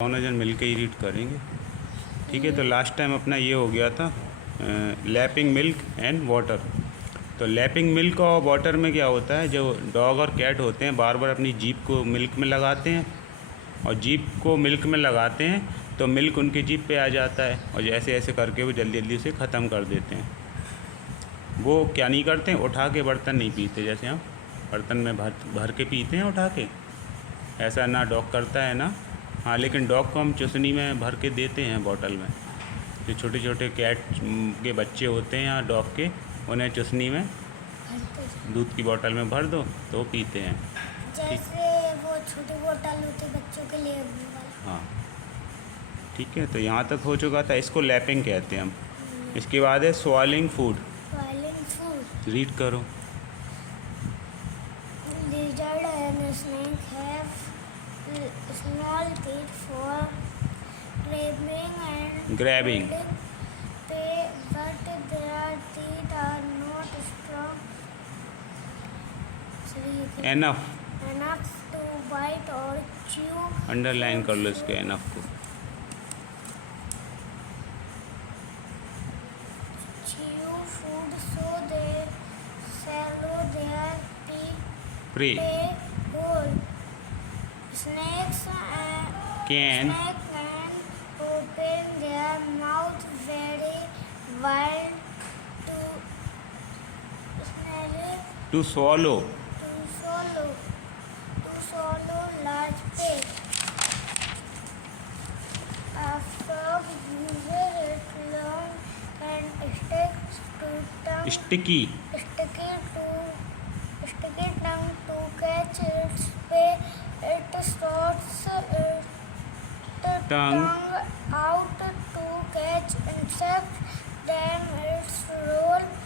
दोनों जन मिल के ही रीड करेंगे। ठीक है, तो लास्ट टाइम अपना ये हो गया था लैपिंग मिल्क एंड वाटर। तो लैपिंग मिल्क और वाटर में क्या होता है, जो डॉग और कैट होते हैं बार बार अपनी जीभ को मिल्क में लगाते हैं, और जीभ को मिल्क में लगाते हैं तो मिल्क उनकी जीभ पे आ जाता है, और जैसे ऐसे करके वो जल्दी जल्दी उसे ख़त्म कर देते हैं। वो क्या नहीं करते हैं, उठा के बर्तन नहीं पीते, जैसे हम बर्तन में भर के पीते हैं उठा के, ऐसा ना डॉग करता है ना। हाँ, लेकिन डॉग को हम चुसनी में भर के देते हैं बॉटल में। जो छोटे छोटे कैट के बच्चे होते हैं या डॉग के, उन्हें चुसनी में दूध की बोतल में भर दो तो पीते हैं। जैसे वो छोटी बोतल होती बच्चों के लिए। हाँ ठीक है, तो यहाँ तक हो चुका था। इसको लैपिंग कहते हैं हम। इसके बाद है स्वॉलिंग फूड। रीड करो। Lizard and snake have small teeth for grabbing. But their teeth are not strong enough to bite or chew. Underline कर लो इसके enough को। Chew food, so they swallow their prey whole. Snakes can open their mouth very wide to swallow large prey. A frog uses its long and sticky tongue to catch its prey. It stretches its tongue out to catch insects, then it rolls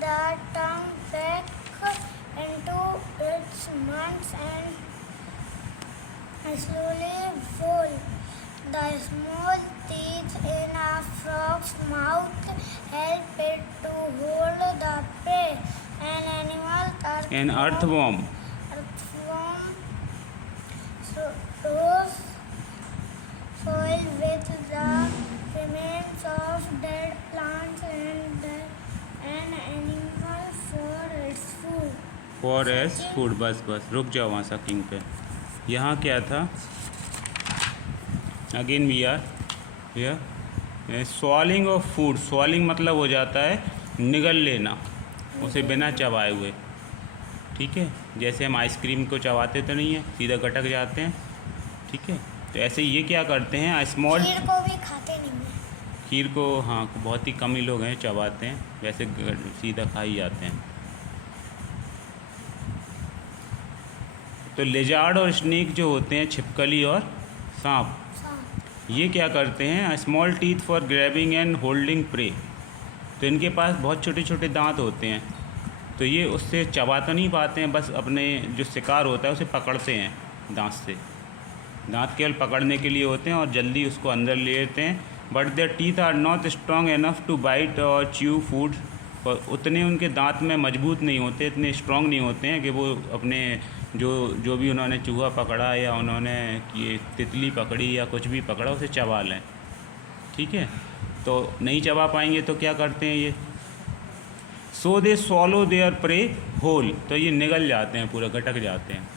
the tongue back into its mouth and slowly folds. The small teeth in a frog's mouth help it to hold the prey. An earthworm rose soil with the remains of dead plants and an animal for its food. बस रुक जाओ वहाँ sucking पे। यहाँ क्या था, again we are here swallowing of food. Swallowing मतलब हो जाता है निगल लेना, उसे बिना चबाए हुए। ठीक है, जैसे हम आइसक्रीम को चबाते तो नहीं है, सीधा गटक जाते हैं। ठीक है, तो ऐसे ये क्या करते हैं, स्मॉल खीर को भी खाते नहीं है। खीर को हाँ बहुत ही कम ही लोग हैं चबाते हैं, वैसे सीधा खा ही जाते हैं। तो लिजार्ड और स्नेक जो होते हैं, छिपकली और सांप, ये क्या करते हैं, small teeth for grabbing and holding prey. तो इनके पास बहुत छोटे छोटे दांत होते हैं, तो ये उससे चबा तो नहीं पाते हैं, बस अपने जो शिकार होता है उसे पकड़ते हैं दांत से। दांत केवल पकड़ने के लिए होते हैं और जल्दी उसको अंदर ले लेते हैं। But their teeth are not strong enough to bite और च्यू फूड। और उतने उनके दांत में मजबूत नहीं होते, इतने स्ट्रॉन्ग नहीं होते हैं कि वो अपने जो भी उन्होंने चूहा पकड़ा या उन्होंने ये तितली पकड़ी या कुछ भी पकड़ा उसे चबा लें। ठीक है, तो नहीं चबा पाएंगे तो क्या करते हैं ये, सो दे स्वॉलो देयर प्रे होल। तो ये निगल जाते हैं, पूरा गटक जाते हैं।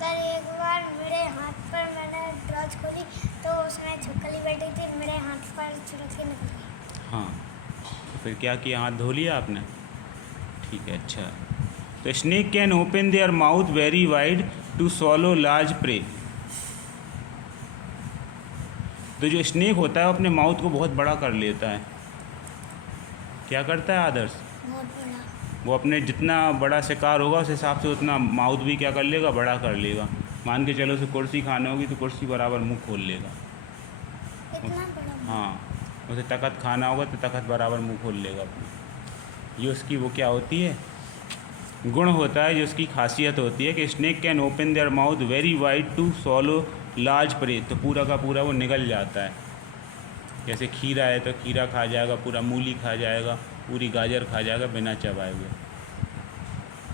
सर एक बार मेरे हाथ पर मैंने ड्रॉज खोली तो उसमें छिपकली बैठी थी, मेरे हाथ पर चुरक के निकल गई। हाँ, तो फिर क्या किया, हाथ धो लिया आपने। ठीक है, अच्छा। तो snake can open their mouth very wide to swallow large prey. तो जो स्नेक होता है वो अपने माउथ को बहुत बड़ा कर लेता है। क्या करता है आदर्श, बहुत बड़ा। वो अपने जितना बड़ा शिकार होगा उस हिसाब से उतना माउथ भी क्या कर लेगा, बड़ा कर लेगा। मान के चलो उसे कुर्सी खाना होगी तो कुर्सी बराबर मुंह खोल लेगा। इतना बड़ा। हाँ, उसे तखत खाना होगा तो तखत बराबर मुंह खोल लेगा अपनी। ये उसकी वो क्या होती है, गुण होता है, जो उसकी खासियत होती है कि snake can open their mouth very wide to swallow large prey. तो पूरा का पूरा वो निगल जाता है। जैसे खीरा है तो खीरा खा जाएगा, पूरा मूली खा जाएगा, पूरी गाजर खा जाएगा बिना चबाए हुए।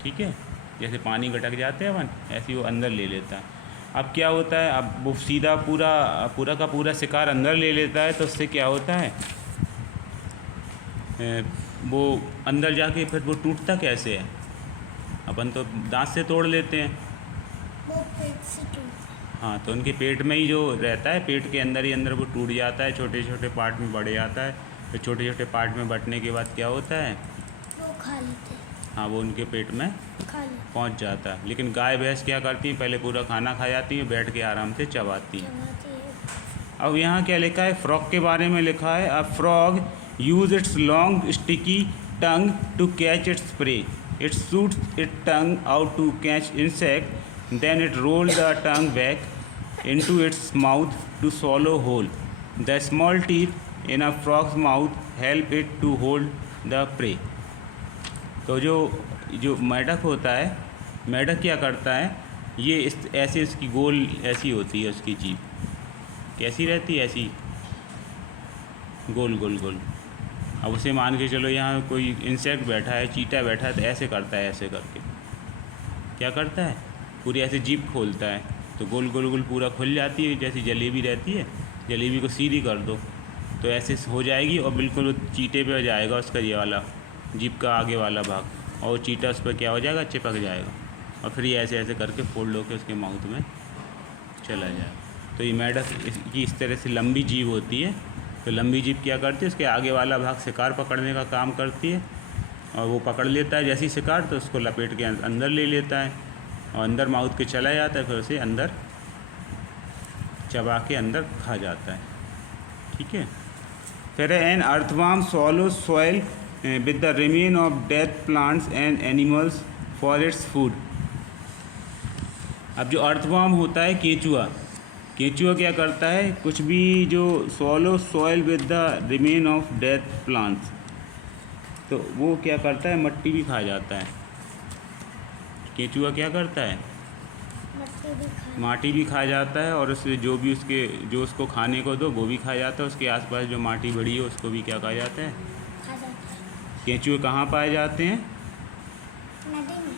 ठीक है, जैसे पानी गटक जाते हैं अपन, ऐसे ही वो अंदर ले लेता है। अब क्या होता है, अब वो सीधा पूरा का पूरा शिकार अंदर ले लेता है, तो उससे क्या होता है, वो अंदर जाके फिर वो टूटता कैसे है, अपन तो दांत से तोड़ लेते हैं। वो पेट से टूटता है। हाँ, तो उनके पेट में ही जो रहता है, पेट के अंदर ही अंदर वो टूट जाता है, छोटे छोटे पार्ट में बढ़ जाता है। फिर छोटे छोटे पार्ट में बंटने के बाद क्या होता है, वो खा लेते हैं। हाँ, वो उनके पेट में खा लेते पहुंच जाता है। लेकिन गाय भैंस क्या करती हैं, पहले पूरा खाना खा जाती हैं, बैठ के आराम से चबाती हैं। चबाती है। अब यहाँ क्या लिखा है, फ्रॉग के बारे में लिखा है, a frog use its long sticky tongue to catch its prey, it shoots it tongue out to catch insect, then it roll the tongue back into its mouth to swallow whole. The small teeth in a frog's mouth help it to hold the prey. तो जो मेढक होता है, मेढक क्या करता है, ये ऐसे इसकी गोल ऐसी होती है, उसकी जीभ कैसी रहती है, ऐसी गोल गोल गोल। अब उसे मान के चलो यहाँ कोई इंसेक्ट बैठा है, चीटा बैठा है, तो ऐसे करता है, ऐसे करके क्या करता है, पूरी ऐसे जीभ खोलता है, तो गोल गोल गोल पूरा खुल जाती है, जैसी जलेबी रहती है, जलेबी को सीधी कर दो तो ऐसे हो जाएगी, और बिल्कुल चीटे पे जाएगा उसका ये वाला जीभ का आगे वाला भाग, और वो चीटा उस पर क्या हो जाएगा, चिपक जाएगा, और फिर ये ऐसे ऐसे करके फोल्ड होकर उसके माउथ में चला जाएगा। तो ये मेढक की इस तरह से लंबी जीभ होती है। तो लंबी जीभ क्या करती है, उसके आगे वाला भाग शिकार पकड़ने का काम करती है, और वो पकड़ लेता है जैसे ही शिकार, तो उसको लपेट के अंदर ले लेता है, और अंदर माउथ के चला जाता है, फिर उसे अंदर चबा के अंदर खा जाता है। ठीक है। फिर an earthworm swallows soil with the remain of dead plants and animals for its food. अब जो अर्थवर्म होता है, केंचुआ, केंचुआ क्या करता है, कुछ भी जो swallows soil with the remain of dead plants, तो वो क्या करता है, मट्टी भी खा जाता है। केंचुआ क्या करता है, माटी भी खा जाता है, और उससे जो उसको खाने को दो वो भी खा जाता है, उसके आसपास जो माटी बड़ी है उसको भी क्या खा जाता है, खा जाता है। केंचुए कहाँ पाए जाते हैं, नदी में।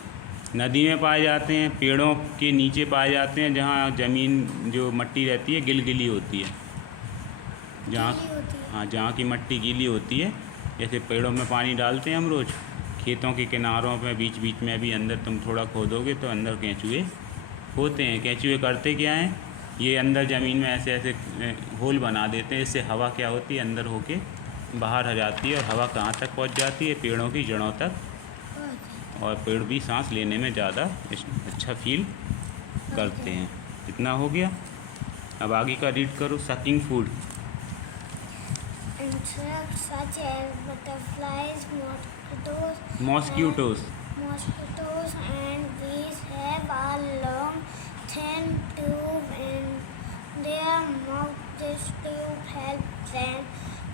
नदी में पाए जाते हैं, पेड़ों के नीचे पाए जाते हैं, जहाँ ज़मीन जो मट्टी रहती है गिलगिली होती है, जहाँ गीली होती है। हाँ, जहाँ की मट्टी गीली होती है, जैसे पेड़ों में पानी डालते हैं हम रोज़, खेतों के किनारों पे बीच बीच में भी अंदर तुम थोड़ा खोदोगे तो अंदर केंचुए होते हैं। केंचुए करते क्या हैं, ये अंदर ज़मीन में ऐसे ऐसे होल बना देते हैं, इससे हवा क्या होती है, अंदर होके बाहर आ जाती है, और हवा कहाँ तक पहुँच जाती है, पेड़ों की जड़ों तक, और पेड़ भी सांस लेने में ज़्यादा अच्छा फील करते हैं। इतना हो गया। अब आगे का रीड करो, sucking food. Insects such as butterflies, मॉस्क्यूटोस and bees have a long, thin tube in their mouth. This tube helps them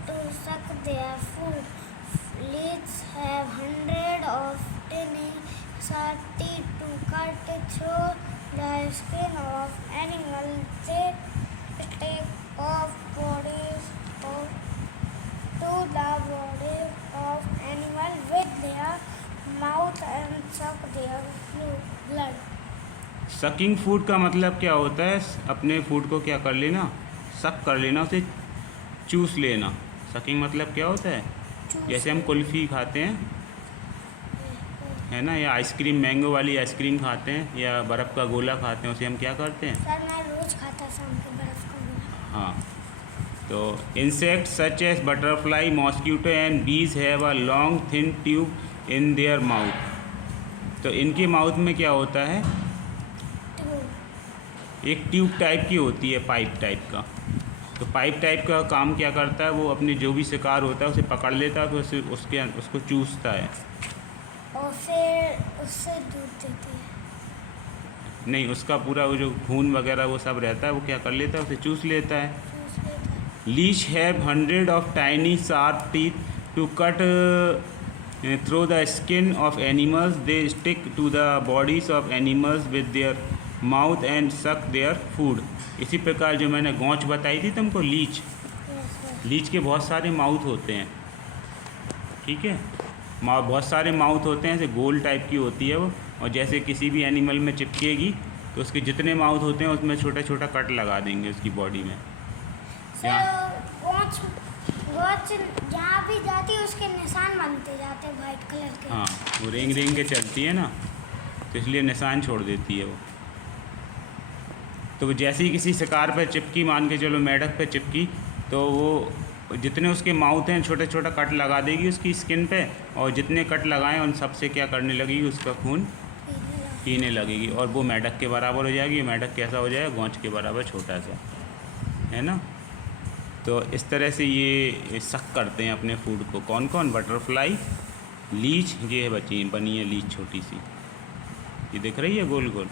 to suck their food. Leaves have hundreds of tiny teeth to cut through the skin of animals. They take off bodies to the bodies of animals with their mouth and suck their blood. Sucking food का मतलब क्या होता है, अपने food को क्या कर लेना, सक कर लेना, उसे चूस लेना। सकिंग मतलब क्या होता है, जैसे हम कुल्फ़ी खाते हैं, है ना, या आइसक्रीम, मैंगो वाली आइसक्रीम खाते हैं, या बर्फ़ का गोला खाते हैं, उसे हम क्या करते हैं, सर मैं रोज खाता शाम को बर्फ का गोला। हाँ। तो insect such as butterfly, mosquito and bees have a long thin tube in their mouth. तो इनके माउथ में क्या होता है, एक ट्यूब टाइप की होती है, पाइप टाइप का। तो पाइप टाइप का काम क्या करता है, वो अपने जो भी शिकार होता है उसे पकड़ लेता है, फिर उसको चूसता है, और फिर उससे दूध देती है। नहीं, उसका पूरा वो जो खून वगैरह वो सब रहता है, वो क्या कर लेता है, उसे चूस लेता है। चूस लेता है। Leech have hundred of tiny sharp teeth to cut through the skin of animals. They stick to the bodies of animals with their mouth and suck their food. इसी प्रकार जो मैंने गौच बताई थी तुमको, लीच के बहुत सारे माउथ होते हैं, ठीक है, बहुत सारे माउथ होते हैं, ऐसे गोल टाइप की होती है वो, और जैसे किसी भी एनिमल में चिपकेगी तो उसके जितने माउथ होते हैं उसमें छोटा छोटा कट लगा देंगे उसकी बॉडी में। सर वॉच जहाँ भी जाती है उसके निशान बनते जाते हैं वाइट कलर के। हाँ, वो रेंग रेंग के चलती है ना, तो इसलिए निशान छोड़ देती है वो। तो जैसे ही किसी शिकार पे चिपकी, मान के चलो मेढक पे चिपकी, तो वो जितने उसके माउथ हैं छोटे छोटा कट लगा देगी उसकी स्किन पे, और जितने कट लगाएं उन सबसे क्या करने लगेगी, उसका खून पीने लगेगी, और वो मेढक के बराबर हो जाएगी। मेढक कैसा हो जाएगा, गौंच के बराबर छोटा सा, है ना। तो इस तरह से ये शक करते हैं अपने फूड को। कौन कौन? बटरफ्लाई, लीच, ये बनी है लीच छोटी सी, ये दिख रही है गोल गोल।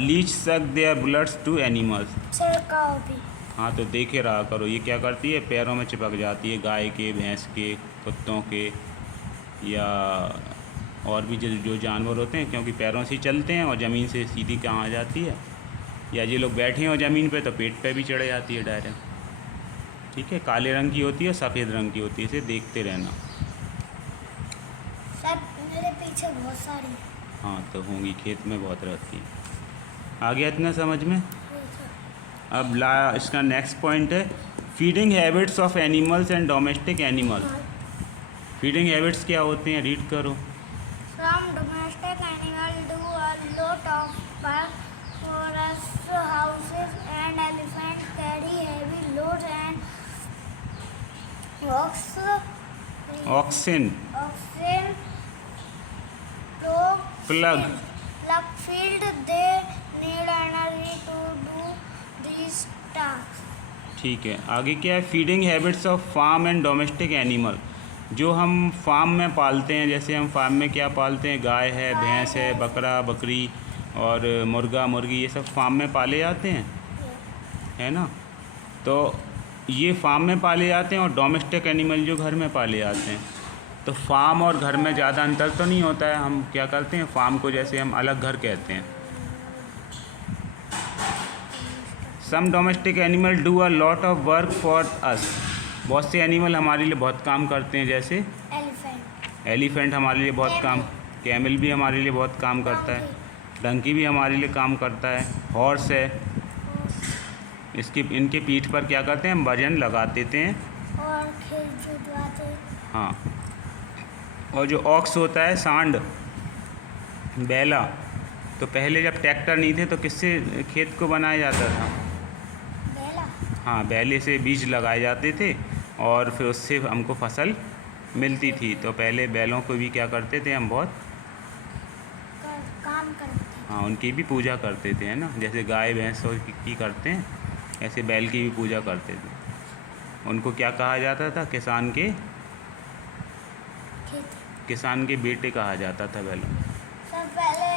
Leech suck their bloods to animals. Sir cow भी। हाँ, तो देखे रहा करो, ये क्या करती है, पैरों में चिपक जाती है, गाय के, भैंस के, कुत्तों के, या और भी जो जानवर होते हैं, क्योंकि पैरों से ही चलते हैं और ज़मीन से सीधी कहाँ आ जाती है, या ये लोग बैठे हो ज़मीन पे तो पेट पे भी चढ़ जाती है डायरेक्ट। ठीक है, काले रंग की होती है, सफ़ेद रंग की होती है, इसे देखते रहना। सर मेरे पीछे बहुत सारी। हाँ, तो होंगी, खेत में बहुत रहती है। आ गया इतना समझ में? अब इसका नेक्स्ट पॉइंट है feeding habits of animals and domestic animals. Feeding habits क्या होते हैं, रीड करो। Some domestic animals do a lot of work for us. Horses and elephants carry heavy loads and auxin plug field. They need energy to do these tasks. ठीक है, आगे क्या है, feeding habits of farm and domestic animal. जो हम farm में पालते हैं, जैसे हम फार्म में क्या पालते हैं, गाय है, भैंस है, बकरा बकरी और मुर्गा मुर्गी, ये सब फार्म में पाले जाते हैं, है ना। तो ये फार्म में पाले जाते हैं, और डोमेस्टिक एनिमल जो घर में पाले जाते हैं। तो फार्म और घर में ज़्यादा अंतर तो नहीं होता है। हम क्या करते हैं, फार्म को जैसे हम अलग घर कहते हैं। Some domestic animal do a lot of work for us. बहुत से एनिमल हमारे लिए बहुत काम करते हैं, जैसे एलिफेंट हमारे लिए बहुत काम, कैमल भी हमारे लिए बहुत काम करता है, डंकी भी हमारे लिए काम करता है, हॉर्स है, इनके पीठ पर क्या करते हैं, हम वजन लगा देते हैं और खेत जुतवाते हैं। हाँ, और जो ऑक्स होता है, सांड, बैला, तो पहले जब ट्रैक्टर नहीं थे तो किससे खेत को बनाया जाता था? बैला। हाँ, बैले से बीज लगाए जाते थे और फिर उससे हमको फसल मिलती थी। तो पहले बैलों को भी क्या करते थे हम, बहुत काम करते थे। हाँ, उनकी भी पूजा करते थे, है ना। जैसे गाय भैंसों की करते हैं, ऐसे बैल की भी पूजा करते थे। उनको क्या कहा जाता था, किसान के बेटे कहा जाता था बैलों। सब पहले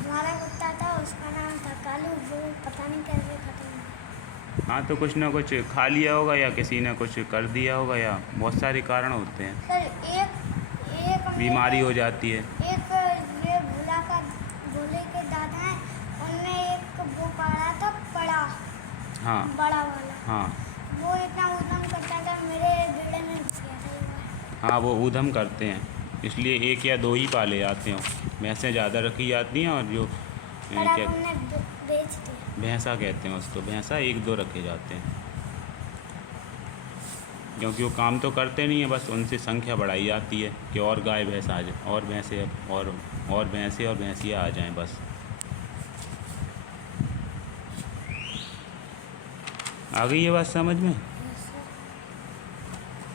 हमारा कुत्ता था, उसका नाम था कालू, वो पता नहीं कैसे खत्म हुआ। हाँ, तो कुछ ना कुछ खा लिया होगा, या किसी ने कुछ कर दिया होगा, या बहुत सारे कारण होते हैं। सर एक बीमारी हो जाती है। एक ये भोले के दादा हैं, उनने एक वो पाला था हाँ, बड़ा वाला। हाँ, वो इतना ऊधम करता था, मेरे बेड़े में घुस गया था एक बार। हाँ, वो ऊधम करते हैं, इसलिए एक या दो ही पाले जाते हैं। भैंसें ज़्यादा रखी जाती हैं, और जो बड़ा क्या हमने बेच दिया। भैंसा कहते हैं उसको, भैंसा एक दो रखे जाते हैं, क्योंकि वो काम तो करते नहीं है, बस उनसे संख्या बढ़ाई जाती है कि और गाय भैंस आ जाए, और भैंसे और भैंसे और भैंसियाँ आ जाएं बस। आ गई ये बात समझ में?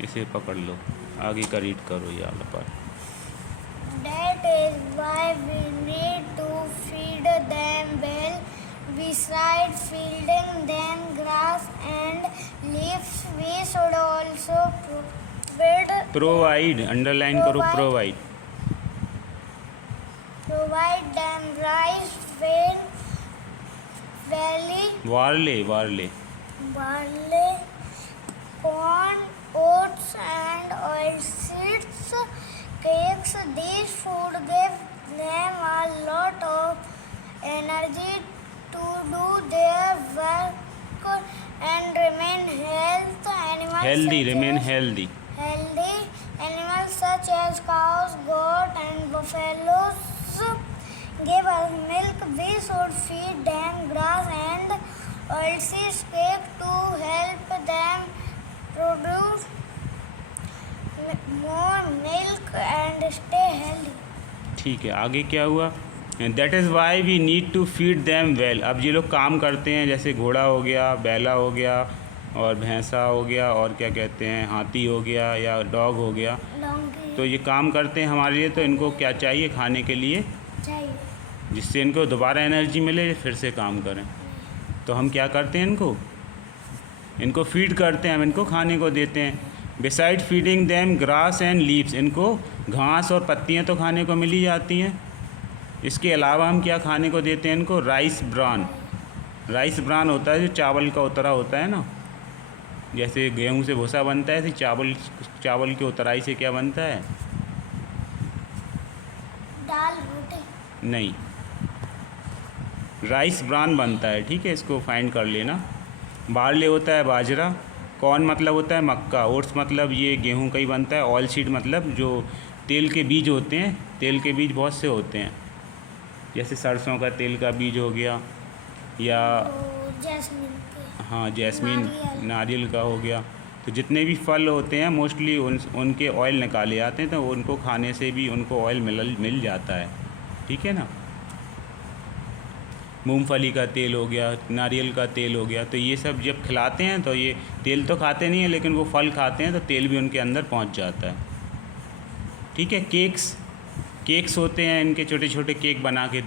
इसे पकड़ लो, आगे का रीड करो ये वाला part. That is why we need to feed them well. Besides feeding them grass and leaves, we should also provide, underline करो, provide them rice, barley, barley, corn, oats, and oilseeds, cakes. These food give them a lot of energy to do their work and remain healthy. Animals such as cows, goat, and buffaloes give us milk, we should feed them grass and oilseed cake to help them produce more milk and stay healthy. ठीक है, आगे क्या हुआ? That is why we need to feed them well. अब ये लोग काम करते हैं, जैसे घोड़ा हो गया, बैला हो गया और भैंसा हो गया और क्या कहते हैं, हाथी हो गया या डॉग हो गया। Donkey तो ये काम करते हैं हमारे लिए, तो इनको क्या चाहिए खाने के लिए, चाहिए। जिससे इनको दोबारा एनर्जी मिले, फिर से काम करें। तो हम क्या करते हैं, इनको फीड करते हैं, हम इनको खाने को देते हैं। Beside feeding them grass and leaves, इनको घास और पत्तियां तो खाने को मिल ही जाती हैं। इसके अलावा हम क्या खाने को देते हैं इनको, राइस ब्रान। राइस ब्रान होता है जो चावल का उतरा होता है ना, जैसे गेहूं से भूसा बनता है, ऐसे चावल की उतराई से क्या बनता है, दाल रोटी। नहीं, राइस ब्रान बनता है। ठीक है, इसको फाइंड कर लेना। बार्ले होता है बाजरा, कॉर्न मतलब होता है मक्का, ओट्स मतलब ये गेहूं का ही बनता है, ऑयल सीड मतलब जो तेल के बीज होते हैं। तेल के बीज बहुत से होते हैं, जैसे सरसों का तेल का बीज हो गया, या जैस्मिन के, हाँ जैस्मिन, नारियल का हो गया। तो जितने भी फल होते हैं मोस्टली उनके ऑयल निकाले जाते हैं, तो उनको खाने से भी उनको ऑयल मिल जाता है। ठीक है ना, मूंगफली का तेल हो गया, नारियल का तेल हो गया। तो ये सब जब खिलाते हैं तो ये तेल तो खाते नहीं हैं, लेकिन वो फल खाते हैं तो तेल भी उनके अंदर पहुंच जाता है। ठीक है, केक्स होते हैं, इनके छोटे छोटे केक बना के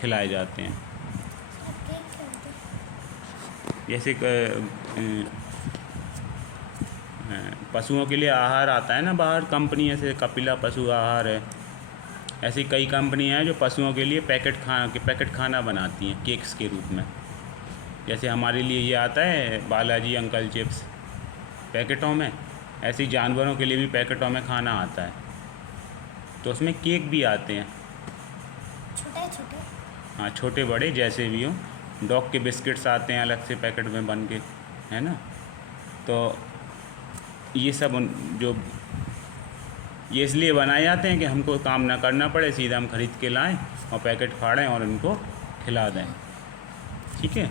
खिलाए जाते हैं। जैसे पशुओं के लिए आहार आता है ना बाहर, कंपनी ऐसे कपिला पशु आहार है, ऐसी कई कंपनियां हैं जो पशुओं के लिए पैकेट खाना बनाती हैं केक्स के रूप में। जैसे हमारे लिए ये आता है बालाजी अंकल चिप्स पैकेटों में, ऐसे ही जानवरों के लिए भी पैकेटों में खाना आता है। तो उसमें केक भी आते हैं, छोटे छोटे, हाँ छोटे बड़े जैसे भी हों। डॉग के बिस्किट्स आते हैं अलग से पैकेट में बन के, है ना। तो ये सब ये इसलिए बनाए जाते हैं कि हमको काम ना करना पड़े, सीधा हम ख़रीद के लाएं और पैकेट फाड़ें और उनको खिला दें। ठीक है,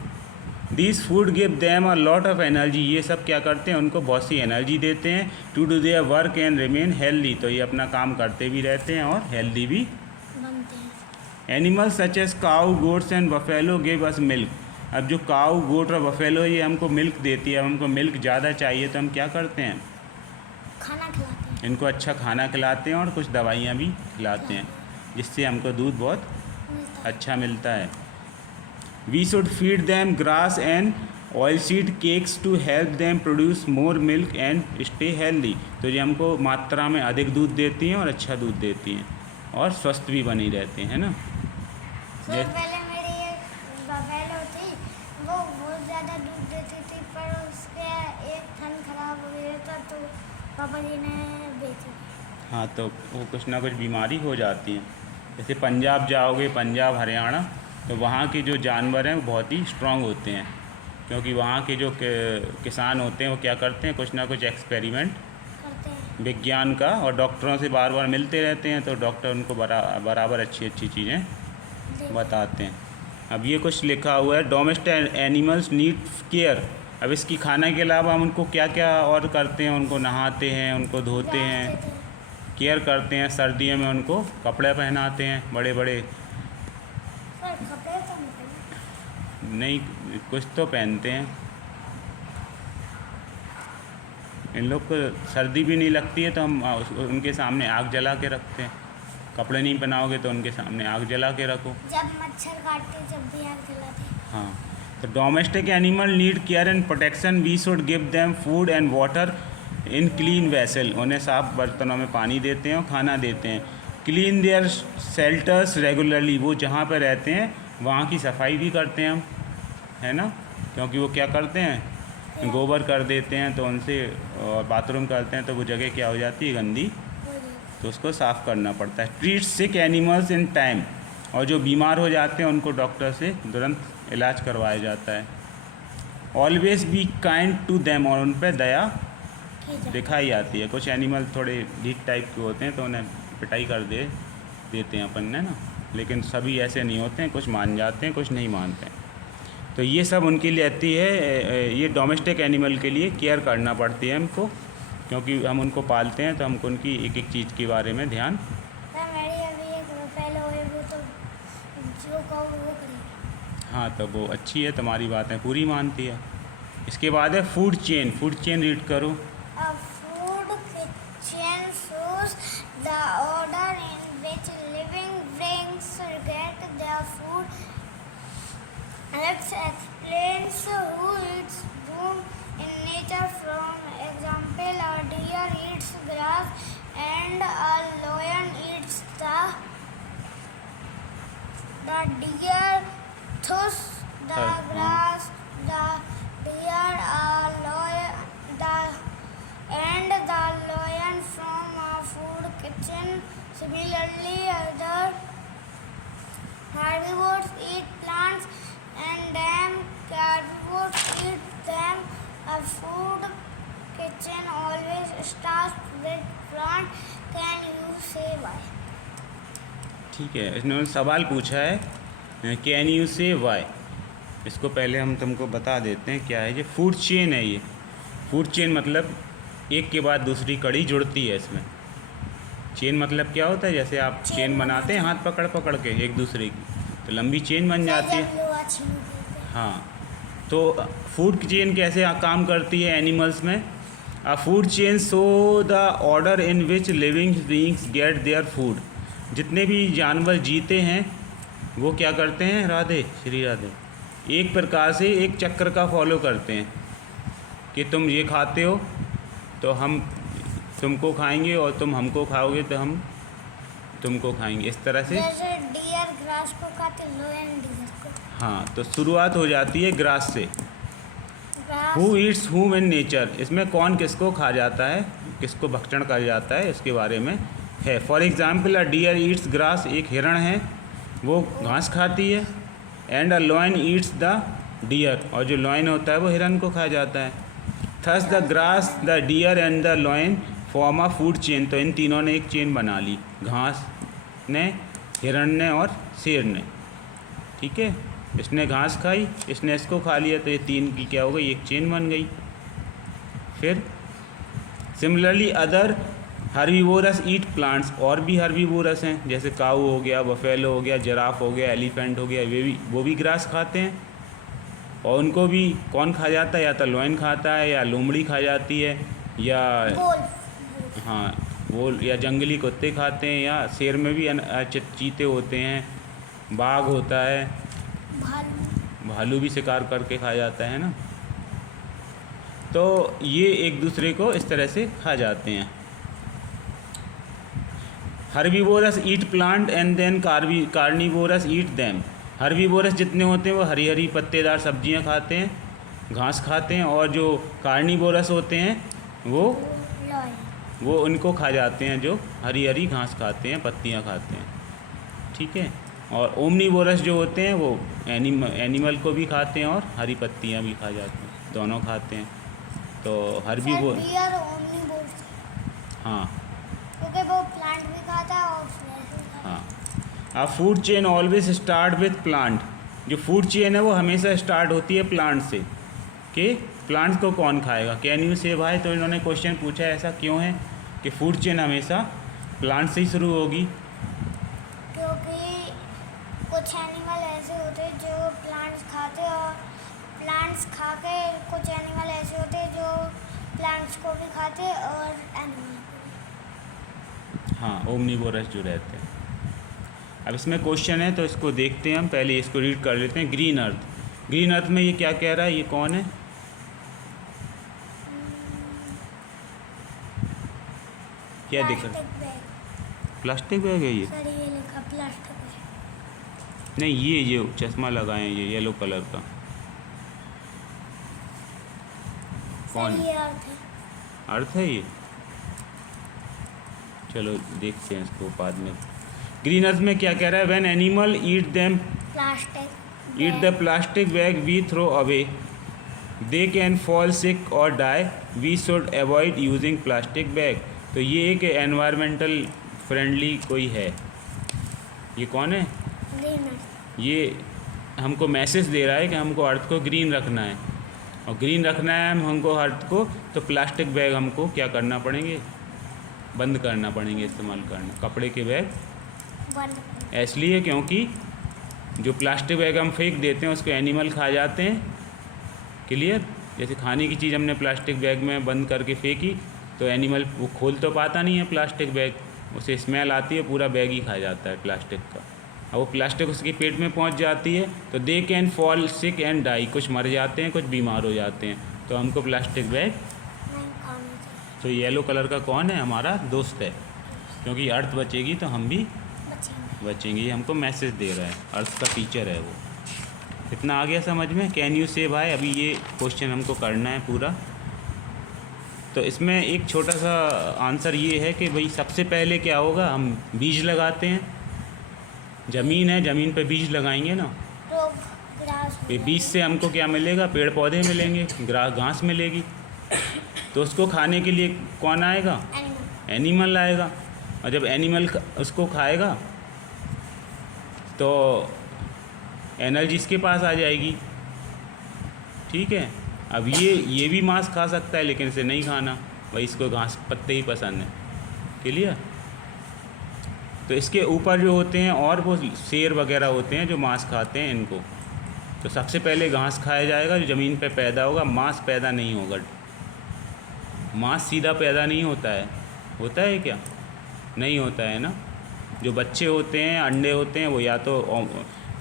this food give them a lot of energy, ये सब क्या करते हैं, उनको बहुत सी एनर्जी देते हैं। To do their work and remain healthy, तो ये अपना काम करते भी रहते हैं और हेल्दी भी बनते हैं। Animals such as cow, goats and buffalo give us milk. अब जो काऊ, गोट और बफेलो ये हमको मिल्क देती है, अब हमको मिल्क ज़्यादा चाहिए तो हम क्या करते हैं, खाना खिलाते हैं, इनको अच्छा खाना खिलाते हैं और कुछ दवाइयाँ भी खिलाते हैं, जिससे हमको दूध बहुत मिलता है। अच्छा मिलता है। We should feed them grass and oil seed cakes to help them produce more milk and stay healthy. तो ये हमको मात्रा में अधिक दूध देती हैं और अच्छा दूध देती हैं और स्वस्थ भी बनी रहते हैं ना। तो पहले मेरी एक बफेलो थी, वो बहुत ज़्यादा दूध देती थी, पर उसके एक थन खराब हो गया था तो पापा जी ने बेची। हाँ, तो वो कुछ ना कुछ बीमारी हो जाती है। जैसे पंजाब जाओगे, पंजाब हरियाणा, तो वहाँ के जो जानवर हैं वो बहुत ही स्ट्रांग होते हैं, क्योंकि वहाँ के जो किसान होते हैं वो क्या करते हैं, कुछ ना कुछ एक्सपेरिमेंट करते हैं। विज्ञान का, और डॉक्टरों से बार बार मिलते रहते हैं, तो डॉक्टर उनको बराबर अच्छी अच्छी चीज़ें बताते हैं। अब ये कुछ लिखा हुआ है, डोमेस्टिक एनिमल्स नीड केयर। अब इसकी खाने के अलावा हम उनको क्या क्या और करते हैं, उनको नहाते हैं, उनको धोते हैं, केयर करते हैं। सर्दियों में उनको कपड़े पहनाते हैं बड़े बड़े, सर कपड़े तो नहीं कुछ तो पहनते हैं। इन लोग को सर्दी भी नहीं लगती है तो हम उनके सामने आग जला के रखते हैं। कपड़े नहीं पहनाओगे तो उनके सामने आग जला के रखो। जब मच्छर काटते जब भी आग जलाते। हाँ, तो domestic animal need care and protection. We should give them food and water in clean vessel. उन्हें साफ बर्तनों में पानी देते हैं और खाना देते हैं। Clean there shelters regularly. वो जहाँ पर रहते हैं वहाँ की सफाई भी करते हैं हम, है ना, क्योंकि वो क्या करते हैं, गोबर कर देते हैं तो उनसे, और बाथरूम करते हैं तो वो जगह क्या हो जाती है, गंदी, तो उसको साफ़ करना पड़ता है। Treat sick animals in time. और जो बीमार हो जाते हैं उनको डॉक्टर से तुरंत इलाज करवाया जाता है। Always be kind to them. और उन पर दया दिखाई जाती है। कुछ एनिमल थोड़े ढीठ टाइप के होते हैं तो उन्हें पिटाई कर देते हैं अपन, है ना, लेकिन सभी ऐसे नहीं होते हैं, कुछ मान जाते हैं, कुछ नहीं मानते हैं। तो ये सब उनके लिए आती है, ये डोमेस्टिक एनिमल के लिए केयर करना पड़ती है हमको, क्योंकि हम उनको पालते हैं तो हमको उनकी एक एक चीज़ के बारे में ध्यान। सर मेरी अभी एक पहले हुई वो तो जो कहो वो करेगी। हाँ, तो वो अच्छी है, तुम्हारी बातें पूरी मानती है। इसके बाद है food chain. Food chain read करो। A food chain shows the order in which living beings get their food. It explains who eats whom in nature. From example, a deer eats grass and a lion eats the deer thus the grass, the deer, and the lion from a food kitchen. Similarly, other herbivores eat plants and then carnivores eat them. A food kitchen always starts with plant. Can you say why? ठीक है, इन्होंने सवाल पूछा है, can you से Y. इसको पहले हम तुमको बता देते हैं क्या है। ये फूड चेन है। ये फूड चेन मतलब एक के बाद दूसरी कड़ी जुड़ती है इसमें। चेन मतलब क्या होता है, जैसे आप चेन बनाते हैं हाथ पकड़ पकड़ के एक दूसरे की, तो लंबी चेन बन जाती है। हाँ, तो फूड चेन कैसे काम करती है एनिमल्स में। A food chain show the order in which living beings get their food. जितने भी जानवर जीते हैं वो क्या करते हैं, राधे श्री राधे, एक प्रकार से एक चक्र का फॉलो करते हैं कि तुम ये खाते हो तो हम तुमको खाएंगे, और तुम हमको खाओगे तो हम तुमको खाएंगे, इस तरह से। जैसे डियर ग्रास को खाते, लायन डियर को। हाँ, तो शुरुआत हो जाती है ग्रास से। Grass who Yeats whom in nature, इसमें कौन किसको खा जाता है, किसको भक्षण कर जाता है, इसके बारे में है। For example, a deer eats grass, एक हिरण है वो घास खाती है। And a lion eats the deer, और जो लॉयन होता है वो हिरण को खा जाता है। Thus the grass, the deer and the lion form a food chain. तो इन तीनों ने एक चेन बना ली, घास ने, हिरण ने और शेर ने। ठीक है, इसने घास खाई, इसने इसको खा लिया, तो ये तीन की क्या हो गई, एक चेन बन गई। फिर similarly other herbivores eat plants, और भी हर्बीवोरस हैं, जैसे काऊ हो गया, बफेलो हो गया, जिराफ हो गया, एलिफेंट हो गया, वो भी ग्रास खाते हैं। और उनको भी कौन खा जाता है, या तो लॉयन खाता है, या लोमड़ी खा जाती है, या हाँ वो, या जंगली कुत्ते खाते हैं, या शेर में भी चीते होते हैं, बाघ होता है, भालू भी शिकार करके खा जाता है ना। तो ये एक दूसरे को इस तरह से खा जाते हैं। Herbivores eat plant and then carnivores eat them. Herbivores जितने होते हैं वो हरी हरी पत्तेदार सब्जियां खाते हैं, घास खाते हैं, और जो कार्निवोरस होते हैं वो उनको खा जाते हैं, जो हरी हरी घास खाते हैं, पत्तियां खाते हैं। ठीक है, और ओमनीवोरस जो होते हैं वो एनिमल को भी खाते हैं और हरी पत्तियां भी खा जाते हैं, दोनों खाते हैं। तो हर्बीवोर, हाँ क्योंकि वो प्लांट भी खाता है और फ्रेश भी खाता है। हाँ, food chain always start with plant. जो फूड चेन है वो हमेशा स्टार्ट होती है प्लांट से, कि प्लांट्स को कौन खाएगा। कैन यू से भाई, तो इन्होंने क्वेश्चन पूछा है ऐसा क्यों है कि फूड चेन हमेशा प्लांट से ही शुरू होगी। क्योंकि कुछ एनिमल ऐसे होते हैं जो प्लांट्स खाते हैं, और प्लांट्स खा के कुछ एनिमल ऐसे होते हैं जो प्लांट्स को भी खाते हैं और एनिमल को भी। हाँ, ओमनीवोरस जो रहते हैं। अब इसमें क्वेश्चन है तो इसको देखते हैं हम, पहले इसको रीड कर लेते हैं। ग्रीन अर्थ, ग्रीन अर्थ में ये क्या कह रहा है, ये कौन है, क्या दिख रहा है, प्लास्टिक बैग है ये। सर ये लिखा प्लास्टिक बैग। नहीं, ये चश्मा लगाए हैं, ये येलो कलर का कौन सर है? ये अर्थ है। अर्थ है ये, चलो देखते हैं इसको बाद में। ग्रीन अर्थ में क्या कह रहा है, when animal eat them, plastic eat the plastic bag we throw away, they can fall sick और die, we should avoid using plastic bag. तो ये एक एनवायरमेंटल फ्रेंडली कोई है, ये कौन है, ग्रीन अर्थ। ये हमको मैसेज दे रहा है कि हमको अर्थ को ग्रीन रखना है, और ग्रीन रखना है हमको अर्थ को, तो प्लास्टिक बैग हमको क्या करना पड़ेंगे, बंद करना पड़ेंगे इस्तेमाल करना। कपड़े के बैग बंद। इसलिए क्योंकि जो प्लास्टिक बैग हम फेंक देते हैं उसको एनिमल खा जाते हैं। क्लियर? जैसे खाने की चीज़ हमने प्लास्टिक बैग में बंद करके फेंकी तो एनिमल वो खोल तो पाता नहीं है प्लास्टिक बैग, उसे स्मेल आती है, पूरा बैग ही खा जाता है प्लास्टिक का। और वो प्लास्टिक उसके पेट में पहुंच जाती है तो they can fall sick and die, कुछ मर जाते हैं, कुछ बीमार हो जाते हैं। तो हमको प्लास्टिक बैग, नहीं खाना चाहिए। तो येलो कलर का कौन है, हमारा दोस्त है, क्योंकि अर्थ बचेगी तो हम भी बचेंगे। बचेंगे। ये हमको मैसेज दे रहा है, अर्थ का टीचर है वो। इतना आ गया समझ में? कैन यू से भाई, अभी ये क्वेश्चन हमको करना है पूरा। तो इसमें एक छोटा सा आंसर ये है कि भाई सबसे पहले क्या होगा, हम बीज लगाते हैं। ज़मीन है, ज़मीन पे बीज लगाएंगे ना, तो ग्रास ये बीज से हमको क्या मिलेगा, पेड़ पौधे मिलेंगे, घास मिलेगी। तो उसको खाने के लिए कौन आएगा, एनिमल। एनिमल आएगा। और जब एनिमल उसको खाएगा तो एनर्जी इसके पास आ जाएगी। ठीक है? अब ये भी मांस खा सकता है लेकिन इसे नहीं खाना, भाई इसको घास पत्ते ही पसंद है। क्लियर? तो इसके ऊपर जो होते हैं और वो शेर वगैरह होते हैं जो मांस खाते हैं इनको। तो सबसे पहले घास खाया जाएगा जो ज़मीन पे पैदा होगा, मांस पैदा नहीं होगा। मांस सीधा पैदा नहीं होता है, होता है क्या? नहीं होता है ना। जो बच्चे होते हैं, अंडे होते हैं, वो या तो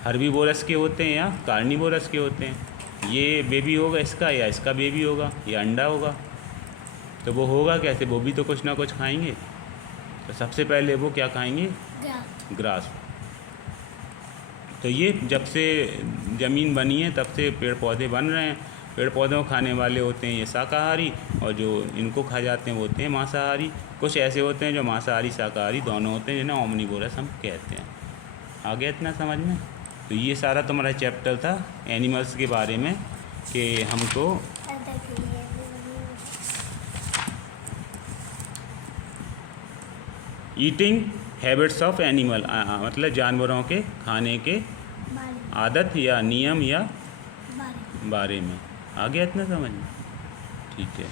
हर्बीवोरस के होते हैं या कार्निवोरस के होते हैं। ये बेबी होगा इसका या इसका बेबी होगा, ये अंडा होगा। तो वो होगा कैसे, वो भी तो कुछ ना कुछ खाएंगे। तो सबसे पहले वो क्या खाएंगे, ग्रास। ग्रास। तो ये जब से ज़मीन बनी है तब से पेड़ पौधे बन रहे हैं। पेड़ पौधों को खाने वाले होते हैं ये शाकाहारी, और जो इनको खा जाते हैं वो होते हैं मांसाहारी। कुछ ऐसे होते हैं जो मांसाहारी शाकाहारी दोनों होते हैं, जिन्हें ओमनिवोरस हम कहते हैं। आ गया इतना समझ में? तो ये सारा तुम्हारा चैप्टर था एनिमल्स के बारे में, कि हमको अर्थ के लिए ईटिंग हैबिट्स ऑफ एनिमल, मतलब जानवरों के खाने के बारे आदत या नियम या बारे बारे में। आ गया इतना समझ में? ठीक है।